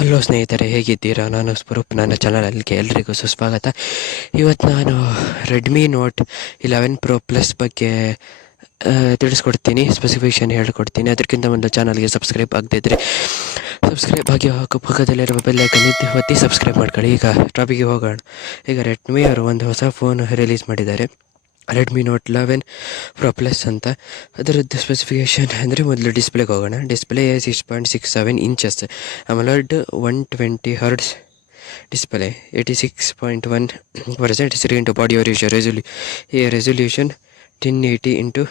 Hello ಸ್ನೇಹಿತರೆ, ಹೇಗಿದ್ದೀರಾ? ನಾನು ಸ್ವರೂಪ್. ನನ್ನ ಚಾನಲ್ಗೆ ಎಲ್ರಿಗೂ ಸುಸ್ವಾಗತ. ಇವತ್ತು ನಾನು ರೆಡ್ಮಿ ನೋಟ್ 11 ಪ್ರೋ ಪ್ಲಸ್ ಬಗ್ಗೆ ತಿಳಿಸ್ಕೊಡ್ತೀನಿ, ಸ್ಪೆಸಿಫಿಕೇಷನ್ ಹೇಳ್ಕೊಡ್ತೀನಿ. ಅದಕ್ಕಿಂತ ಒಂದು ಚಾನಲ್ಗೆ ಸಬ್ಸ್ಕ್ರೈಬ್ ಆಗದಿದ್ದರೆ ಸಬ್ಸ್ಕ್ರೈಬ್ ಆಗಿ ಪಕ್ಕದಲ್ಲಿರುವ ಬೆಲ್ಲೈಕನ್ ಒತ್ತಿ ಸಬ್ಸ್ಕ್ರೈಬ್ ಮಾಡ್ಕೊಳ್ಳಿ. ಈಗ ಟಾಪಿಕ್ಗೆ ಹೋಗೋಣ. ಈಗ ರೆಡ್ಮಿ ಅವರು ಒಂದು ಹೊಸ ಫೋನ್ ರಿಲೀಸ್ ಮಾಡಿದ್ದಾರೆ, ರೆಡ್ಮಿ ನೋಟ್ 11 ಪ್ರೋ ಪ್ಲಸ್ ಅಂತ. ಅದರದ್ದು ಸ್ಪೆಸಿಫಿಕೇಷನ್ ಅಂದರೆ ಮೊದಲು ಡಿಸ್ಪ್ಲೇಗೆ ಹೋಗೋಣ. Display 6.67 inches, AMOLED 120 hertz display, 86.1% screen to body resolution 1080 into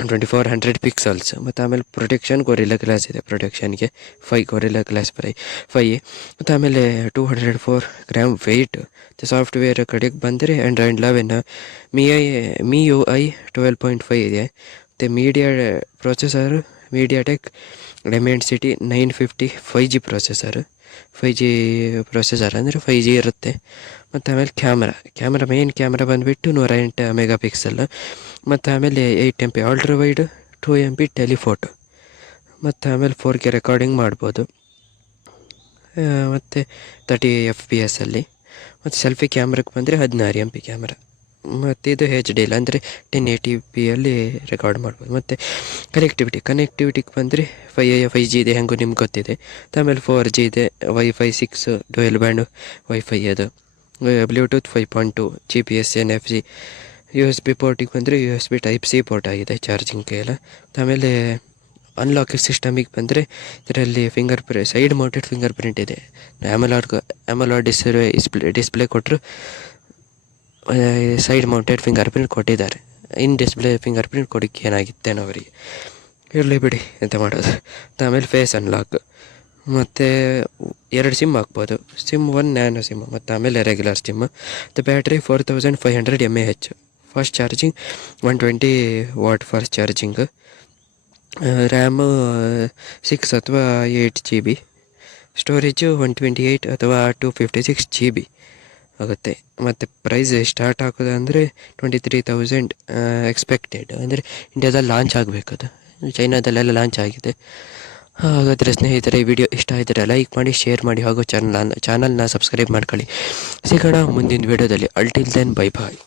2400 pixels. ಮತ್ತು ಆಮೇಲೆ ಪ್ರೊಟೆಕ್ಷನ್ ಗೊರಿಲ್ಲಾ ಗ್ಲಾಸ್ ಇದೆ, ಪ್ರೊಟೆಕ್ಷನ್ಗೆ 5 ಗೊರಿಲ್ಲಾ ಗ್ಲಾಸ್ 5. ಮತ್ತು ಆಮೇಲೆ 204 ಗ್ರಾಮ್ ವೆಯ್ಟ್. ಮತ್ತು ಸಾಫ್ಟ್ವೇರ್ ಕಡೆಗೆ ಬಂದರೆ ಆ್ಯಂಡ್ರಾಯ್ಡ್ 11 MIUI 12.5 ಇದೆ. ಮತ್ತು processor MediaTek Dimensity 950 5G processor ಅಂದರೆ 5G ಇರುತ್ತೆ. ಮತ್ತು ಆಮೇಲೆ ಮೇನ್ ಕ್ಯಾಮ್ರಾ ಬಂದುಬಿಟ್ಟು 108 ಮೆಗಾ ಪಿಕ್ಸಲ್. ಮತ್ತು ಆಮೇಲೆ 8 MP ultra wide, 2 MP telephoto. ಮತ್ತು ಆಮೇಲೆ 4K ರೆಕಾರ್ಡಿಂಗ್ ಮಾಡ್ಬೋದು, ಮತ್ತು 30 FPS ಅಲ್ಲಿ. ಮತ್ತು ಸೆಲ್ಫಿ ಕ್ಯಾಮ್ರಾಕ್ಕೆ ಬಂದರೆ 16 MP ಕ್ಯಾಮ್ರಾ. ಮತ್ತು ಇದು HD ಇಲ್ಲ ಅಂದರೆ 1080pಯಲ್ಲಿ ರೆಕಾರ್ಡ್ ಮಾಡ್ಬೋದು. ಮತ್ತು ಕನೆಕ್ಟಿವಿಟಿಗೆ ಬಂದರೆ 5G ಇದೆ, ಹೆಂಗೂ ನಿಮ್ಗೆ ಗೊತ್ತಿದೆ. ಆಮೇಲೆ 4G ಇದೆ, ವೈಫೈ 6 ಡ್ಯುಯಲ್ ಬ್ಯಾಂಡ್ ವೈಫೈ, ಅದು ಬ್ಲೂಟೂತ್ 5.2, GPS, NFC. USB ಪೋರ್ಟಿಗೆ ಬಂದರೆ USB Type-C ಪೋರ್ಟ್ ಆಗಿದೆ ಚಾರ್ಜಿಂಗ್ಗೆ ಎಲ್ಲ. ಆಮೇಲೆ ಅನ್ಲಾಕ್ ಸಿಸ್ಟಮಿಗೆ ಬಂದರೆ ಇದರಲ್ಲಿ ಸೈಡ್ ಮೌಂಟೆಡ್ ಫಿಂಗರ್ ಪ್ರಿಂಟ್ ಇದೆ. AMOLED ಡಿಸ್ಪ್ಲೇ ಕೊಟ್ಟರು, ಸೈಡ್ ಮೌಂಟೆಡ್ ಫಿಂಗರ್ ಪ್ರಿಂಟ್ ಕೊಟ್ಟಿದ್ದಾರೆ. ಇನ್ ಡಿಸ್ಪ್ಲೇ ಫಿಂಗರ್ ಪ್ರಿಂಟ್ ಕೊಡೋಕ್ಕೆ ಏನಾಗಿತ್ತೇನೋ ಅವರಿಗೆ, ಇರಲಿ ಬಿಡಿ, ಎಂತ ಮಾಡೋದು. ಆಮೇಲೆ ಫೇಸ್ ಅನ್ಲಾಕ್. ಮತ್ತು 2 ಸಿಮ್ ಹಾಕ್ಬೋದು, ಸಿಮ್ 1 ನ್ಯಾನೋ ಸಿಮ್, ಮತ್ತು ಆಮೇಲೆ ರೆಗ್ಯುಲರ್ ಸಿಮ್. ಮತ್ತು battery 4500 mAh, fast charging 120 what fast charging. RAM 6 ಅಥವಾ 8 GB, ಸ್ಟೋರೇಜು 128 ಅಥವಾ 256 GB ಆಗುತ್ತೆ. ಮತ್ತು ಪ್ರೈಸ್ ಸ್ಟಾರ್ಟ್ ಆಗೋದು ಅಂದರೆ 23,000 ಎಕ್ಸ್ಪೆಕ್ಟೆಡ್. ಅಂದರೆ ಇಂಡಿಯಾದಲ್ಲಿ ಲಾಂಚ್ ಆಗಬೇಕದು, ಚೈನಾದಲ್ಲೆಲ್ಲ ಲಾಂಚ್ ಆಗಿದೆ. ಹಾಗಾದರೆ ಸ್ನೇಹಿತರೆ, ಈ ವಿಡಿಯೋ ಇಷ್ಟ ಆಗಿದ್ದರೆ ಲೈಕ್ ಮಾಡಿ, ಶೇರ್ ಮಾಡಿ, ಹಾಗೂ ಚಾನಲ್ನ ಸಬ್ಸ್ಕ್ರೈಬ್ ಮಾಡ್ಕೊಳ್ಳಿ. ಸಿಗೋಣ ಮುಂದಿನ ವಿಡಿಯೋದಲ್ಲಿ. ಅಂಟಿಲ್ ದೆನ್, ಬೈ ಬಾಯ್.